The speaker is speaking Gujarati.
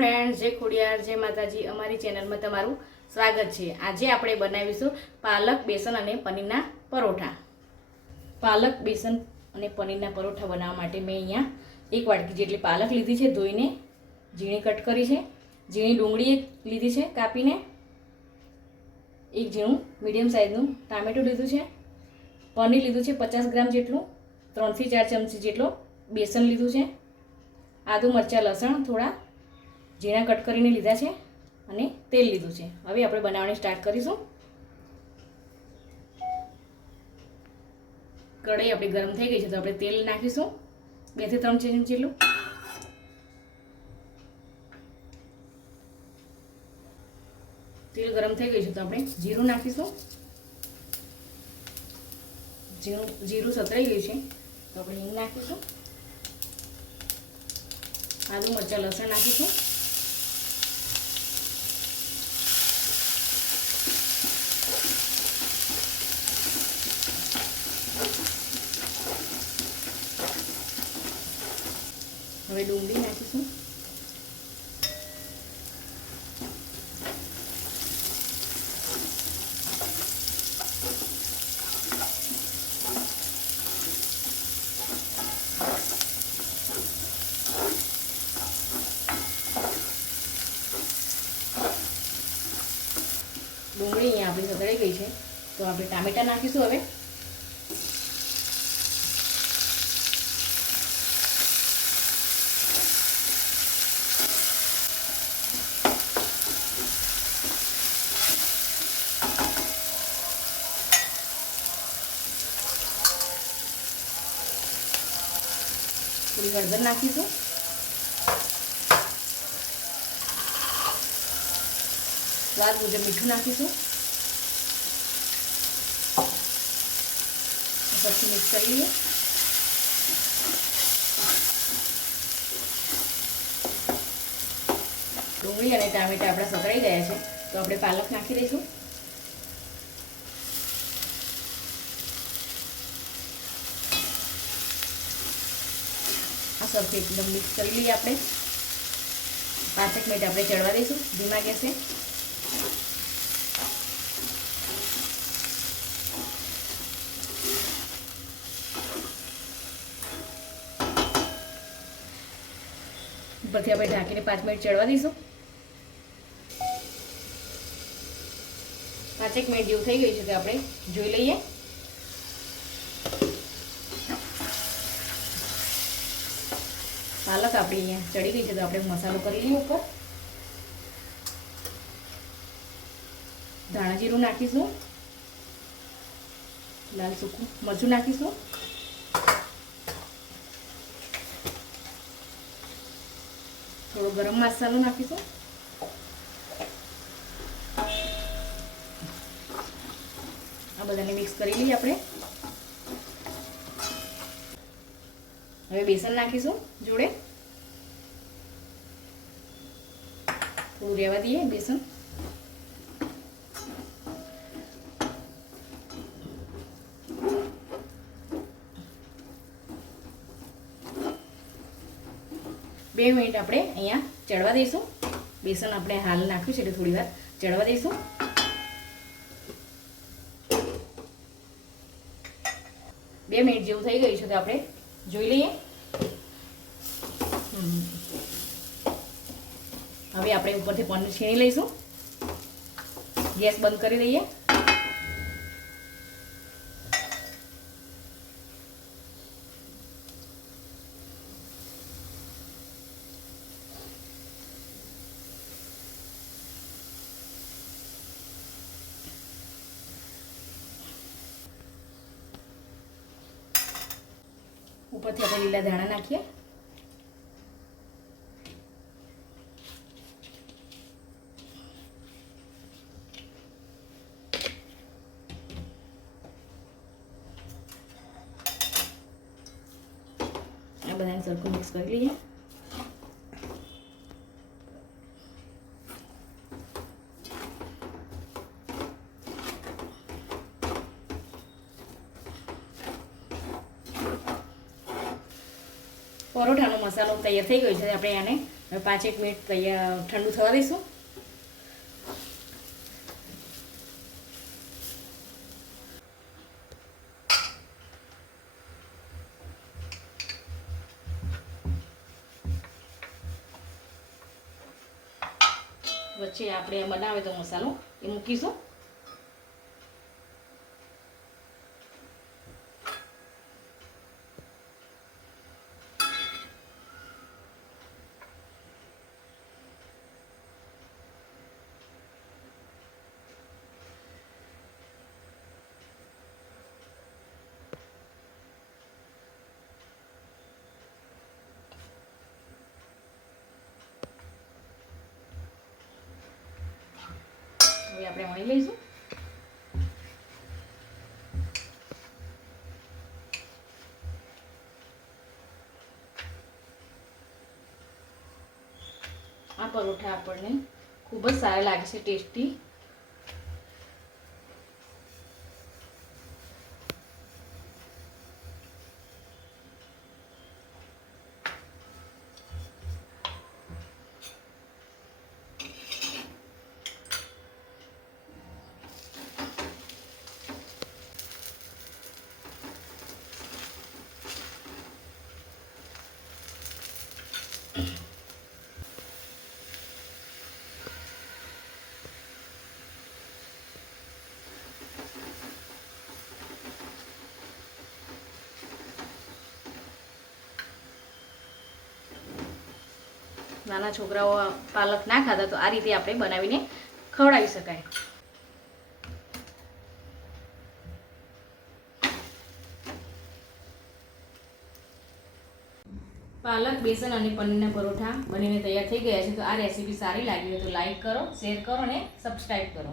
ફ્રેન્ડ્સ, જય ખોડિયાર, જય માતાજી। અમારી ચેનલમાં તમારું સ્વાગત છે। આજે આપણે બનાવીશું પાલક બેસન અને પનીરના પરોઠા। પાલક બેસન અને પનીરના પરોઠા બનાવવા માટે મેં અહીંયા 1 વાટકી જેટલી પાલક લીધી છે, ધોઈને ઝીણી કટ કરી છે। ઝીણી ડુંગળી લીધી છે કાપીને। એક ઝીણું મીડિયમ સાઇઝનું ટામેટું લીધું છે। પનીર લીધું છે 50 ગ્રામ જેટલું। 3 થી 4 ચમચી જેટલો બેસન લીધું છે। આદુ મરચાં લસણ થોડા ઝીણા કટ કરીને લીધા છે અને તેલ લીધું છે। હવે આપણે બનાવવાની સ્ટાર્ટ કરીશું। કઢાઈ આપણી ગરમ થઈ ગઈ છે તો આપણે તેલ નાખીશું 2 થી 3 ચમચી જેટલું। તેલ ગરમ થઈ ગયું છે તો આપણે જીરું નાખીશું। જીરું સતરાઈ ગયું છે તો આપણે હિંગ નાખીશું। આદુ મરચાં લસણ નાખીશું। હવે ડુંગળી નાખીશું। ડુંગળી અહીંયા આપણી સતળાઈ ગઈ છે તો આપણે ટામેટા નાખીશું। હવે થોડી હળદર નાખીશું। સ્વાદ મુજબ મીઠું નાખીશું। પછી મિક્સ કરી લઈએ। ડુંગળી અને ટામેટા આપણા સતળાઈ ગયા છે તો આપણે પાલક નાખી દઈશું। આ સરખી એકદમ મિક્સ કરી લઈએ આપણે। 5 મિનિટ આપણે ચડવા દઈશું ધીમા ગેસે। ઉપરથી આપણે ઢાંકીને 5 મિનિટ ચડવા દઈશું। 5 મિનિટ જેવું થઈ ગયું છે તો આપણે જોઈ લઈએ। પાલક આપણી અહીંયા ચડી ગઈ છે તો આપણે મસાલો કરી લઈએ। ઉપર ધાણા જીરું નાખીશું। લાલ સૂકું મરચું નાખીશું। થોડો ગરમ મસાલો નાખીશું। આ બધાને મિક્સ કરી લઈએ આપણે। હવે બેસન નાખીશું જોડે। થોડું રહેવા દઈએ બેસન। બે મિનિટ આપણે અહીંયા ચડવા દઈશું। બેસન આપણે હાલ નાખ્યું છે એટલે થોડી વાર ચડવા દઈશું। બે મિનિટ જેવું થઈ ગયું છે તો આપણે જોઈ લઈએ। હવે આપણે ઉપરથી પનીર છીણી લઈશું। ગેસ બંધ કરી દઈએ। ઉપરથી આપણે લીલા ધાણા નાખીએ। આ બધાને સરખું મિક્સ કરી લઈએ। પરોઠાનો મસાલો તૈયાર થઈ ગયો છે। આપણે આને હવે 5 મિનિટ તૈયાર ઠંડુ થવા દઈશું. વચ્ચે આપણે બનાવે તો મસાલો એ મૂકીશું. હવે આપણે વણી લઈશું. આ પરોઠા આપણને ખૂબ જ સારા લાગે છે, ટેસ્ટી. નાના છોકરાઓ પાલક ના ખાતા તો આ રીતે આપણે બનાવીને ખવડાવી શકાય. પાલક, બેસન અને પનીરના પરોઠા બનીને તૈયાર થઈ ગયા છે. તો આ રેસીપી સારી લાગી હોય તો લાઈક કરો, શેર કરો અને સબસ્ક્રાઈબ કરો.